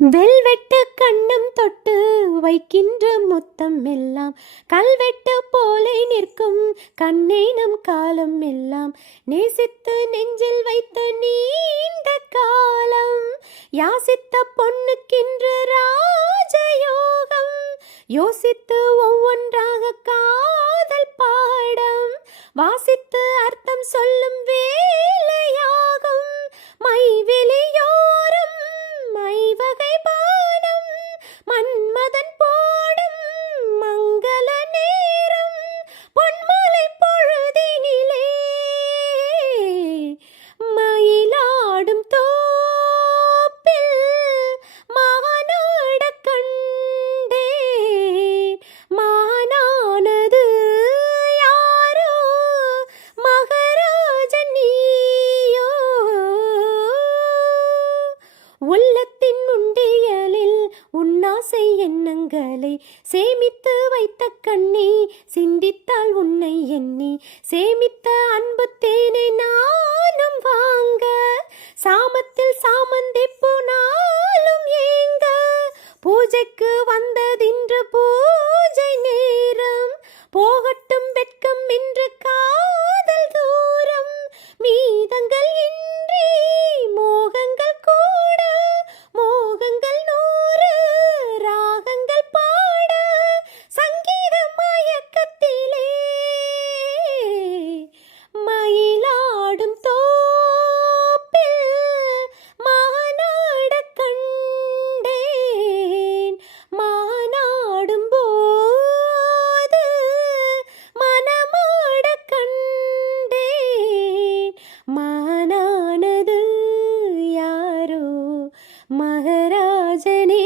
velvet கண்ணம் தொட்டு வைக்கின்ற முத்தம் எல்லாம் கல்வெட்டு போலே நிற்கும் கண்ணே நம் காலம் எல்லாம் நேசித்து நெஞ்சில் வைத்த நீண்ட காலம் யாசித்த பொண்ணுக்கின்று ராஜயோகம் யோசித்து ஒவ்வொன்றாக காதல் பாடம் வாசித்து அர்த்தம் சொல்லும் வேலையாகும் மைவெளியோரம் மைவகை பானம் மன்மதன் போடும் மங்கள நேரம் பொன்மலை பொழுதினிலே மயிலாடும் தோப்பில் மானாட கண்டேன் மானானது யாரோ மகராஜன் நீயோ உள்ளத்தின் உண்டியலில் உன்னாசை எண்ணங்களை சேமித்து வைத்த கண்ணே சிந்தித்தால் உன்னை எண்ணி சேமித்த அன்பு தேனை நானும் வாங்க சாமத்தில் சாமந்திப்பு நாளும் ஏங்க பூஜைக்கு வந்ததின்று பூஜை நேரம் போகட்டும் வெட்கம் என்று காதல் தூரம் மீதங்கள் இன்றி மோகங்கள் கூட மோகங்கள் நூறு ராகங்கள் பாட சங்கீத மயக்கத்திலே மயிலாடும் தோப்பில் மானாட கண்டேன் மானாடும் போது மனமாட கண்டேன் மானானது யாரோ மகராஜனே